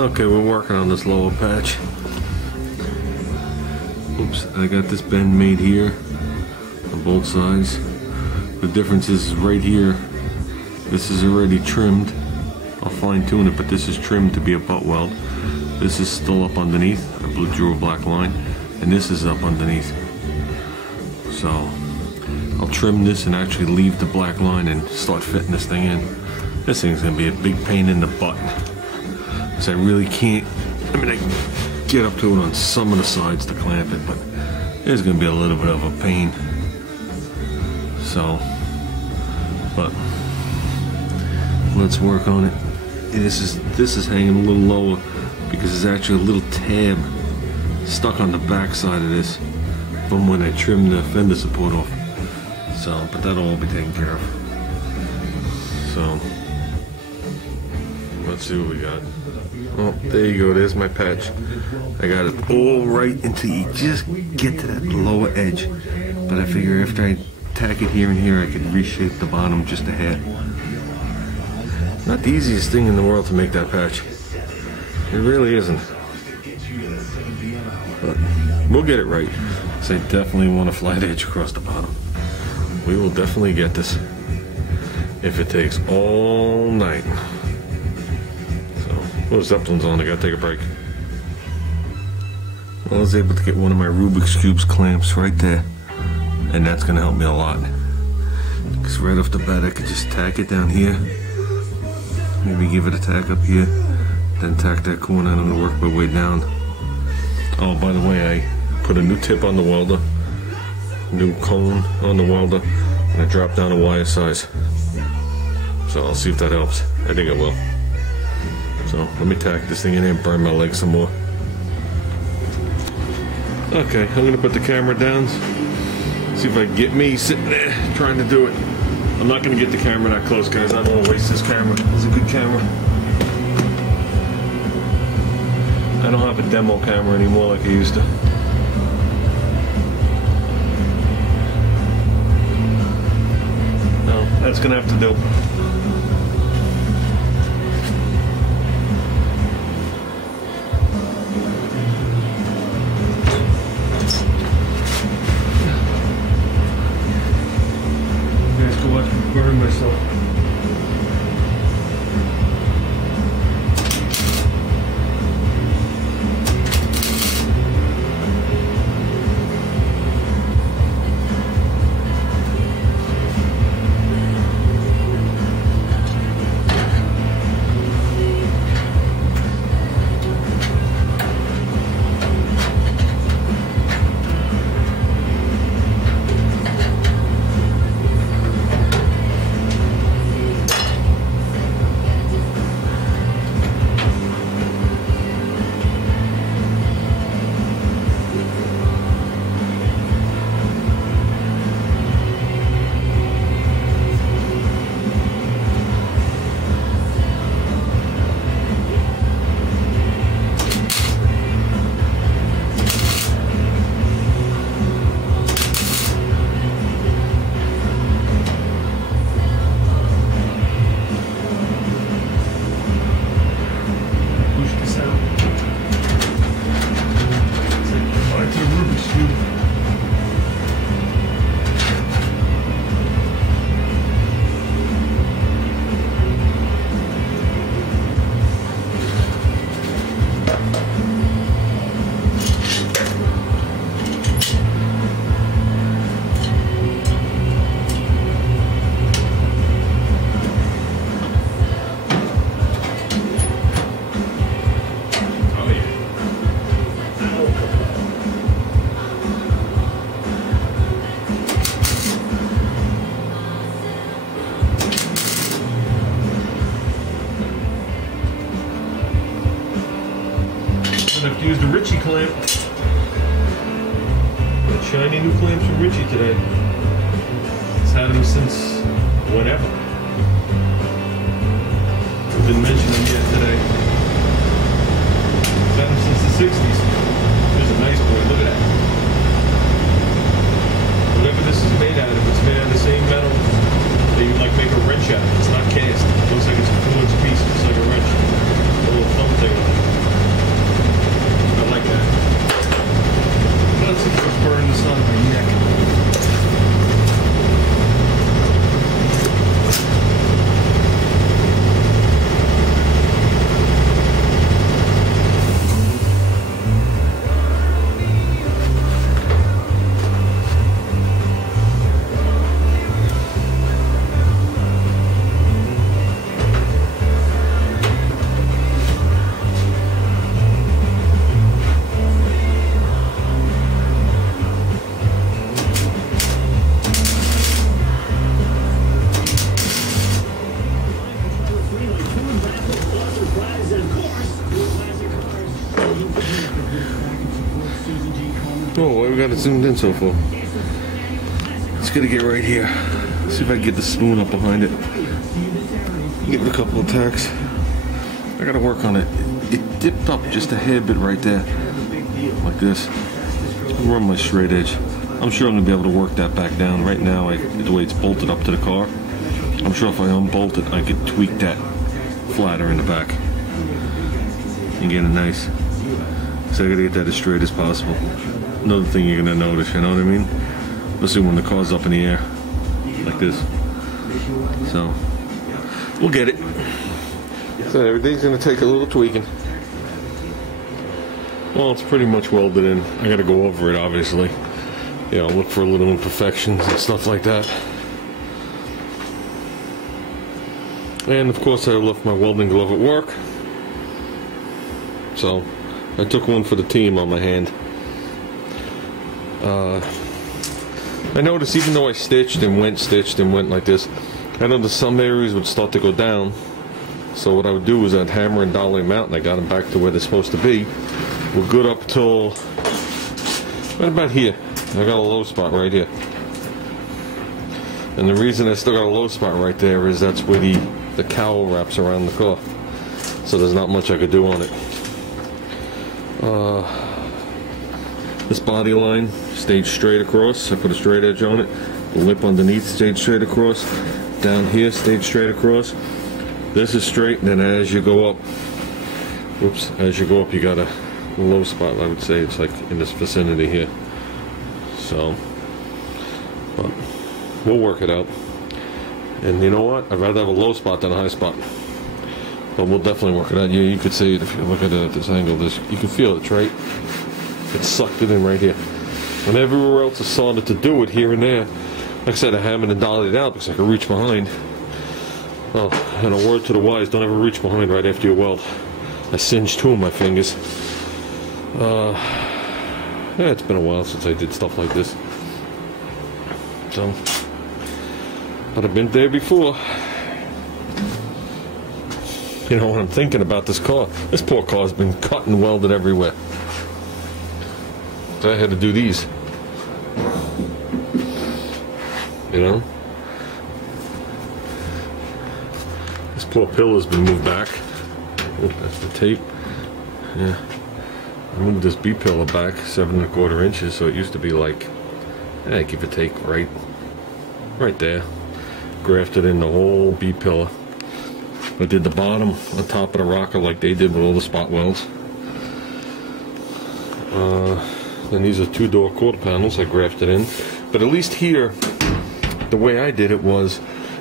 Okay, we're working on this lower patch. Oops, I got this bend made here on both sides. The difference is right here, this is already trimmed. I'll fine tune it, but this is trimmed to be a butt weld. This is still up underneath. I drew a black line, and this is up underneath. So I'll trim this and actually leave the black line and start fitting this thing in. This thing's gonna be a big pain in the butt. Because I really can't, I mean, I can get up to it on some of the sides to clamp it, but it's gonna be a little bit of a pain. So, but let's work on it. This is hanging a little lower because there's actually a little tab stuck on the back side of this from when I trimmed the fender support off. So, but that'll all be taken care of. So, let's see what we got. Oh, there you go. There's my patch. I got it all right until you just get to that lower edge. But I figure after I tack it here and here, I could reshape the bottom just a hair. Not the easiest thing in the world to make that patch. It really isn't. But we'll get it right. So I definitely want a flat edge across the bottom. We will definitely get this. If it takes all night. Well, Zeppelin's on, I gotta take a break. Well, I was able to get one of my Rubik's Cubes clamps right there. And that's gonna help me a lot. Because right off the bat, I could just tack it down here. Maybe give it a tack up here. Then tack that corner and I'm gonna work my way down. Oh, by the way, I put a new tip on the welder. New cone on the welder. And I dropped down a wire size. So I'll see if that helps. I think it will. So let me tack this thing in here and burn my legs some more. Okay, I'm gonna put the camera down. See if I can get me sitting there trying to do it. I'm not gonna get the camera that close, guys. I don't wanna waste this camera. It's a good camera. I don't have a demo camera anymore like I used to. No, that's gonna have to do. Burn myself. Used a Ritchie clamp. Got shiny new clamps from Ritchie today. It's had them since whenever. Didn't mention them yet today. It's had them since the 60s. There's a nice boy, look at that. Whatever this is made out of, it's made out of the same metal that you like make a wrench out of. It's not cast. It looks like it's a 2-inch piece, just like a wrench. A little thumb thing on it. Oh, we got it zoomed in so far. It's gonna get right here. See if I can get the spoon up behind it. Give it a couple of tacks. I gotta work on it. It dipped up just a hair bit right there, like this. Run my straight edge. I'm sure I'm gonna be able to work that back down. Right now, the way it's bolted up to the car, I'm sure if I unbolt it, I could tweak that flatter in the back and get it nice. So I gotta get that as straight as possible. Another thing you're gonna notice, you know what I mean? Especially when the car's up in the air, like this. So, we'll get it. So everything's gonna take a little tweaking. Well, it's pretty much welded in. I gotta go over it, obviously. You know, look for little imperfections and stuff like that. And of course, I left my welding glove at work. So, I took one for the team on my hand. I noticed even though I stitched and went like this, I noticed some areas would start to go down. So what I would do is I'd hammer and dolly them out, and I got them back to where they're supposed to be. We're good up till right about here. I got a low spot right here. And the reason I still got a low spot right there is that's where the cowl wraps around the car. So there's not much I could do on it. This body line stayed straight across. I put a straight edge on it. The lip underneath stayed straight across. Down here stayed straight across. This is straight, and then as you go up, whoops, as you go up, you got a low spot. I would say it's like in this vicinity here. So, but we'll work it out. And you know what? I'd rather have a low spot than a high spot. But we'll definitely work it out. You could see it if you look at it at this angle. You can feel it, right? It sucked it in right here. When everywhere else has started to do it here and there, like I said, I hammered and dollied it out because I could reach behind. Oh, and a word to the wise, don't ever reach behind right after you weld. I singed two of my fingers. Yeah, it's been a while since I did stuff like this. So, but I've been there before. You know, when I'm thinking about this car, this poor car's been cut and welded everywhere. So I had to do these. You know? This poor pillar's been moved back. Oh, that's the tape. Yeah. I moved this B-pillar back 7 1/4 inches, so it used to be like, give or take, right there. Grafted in the whole B-pillar. I did the bottom on top of the rocker like they did with all the spot welds. Then these are 2-door quarter panels I grafted in. But at least here, the way I did it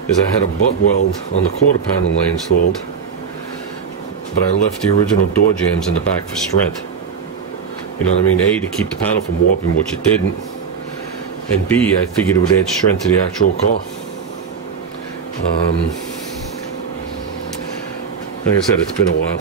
is I had a butt weld on the quarter panel I installed, but I left the original door jambs in the back for strength. You know what I mean? A, to keep the panel from warping, which it didn't. And B, I figured it would add strength to the actual car. Like I said, it's been a while.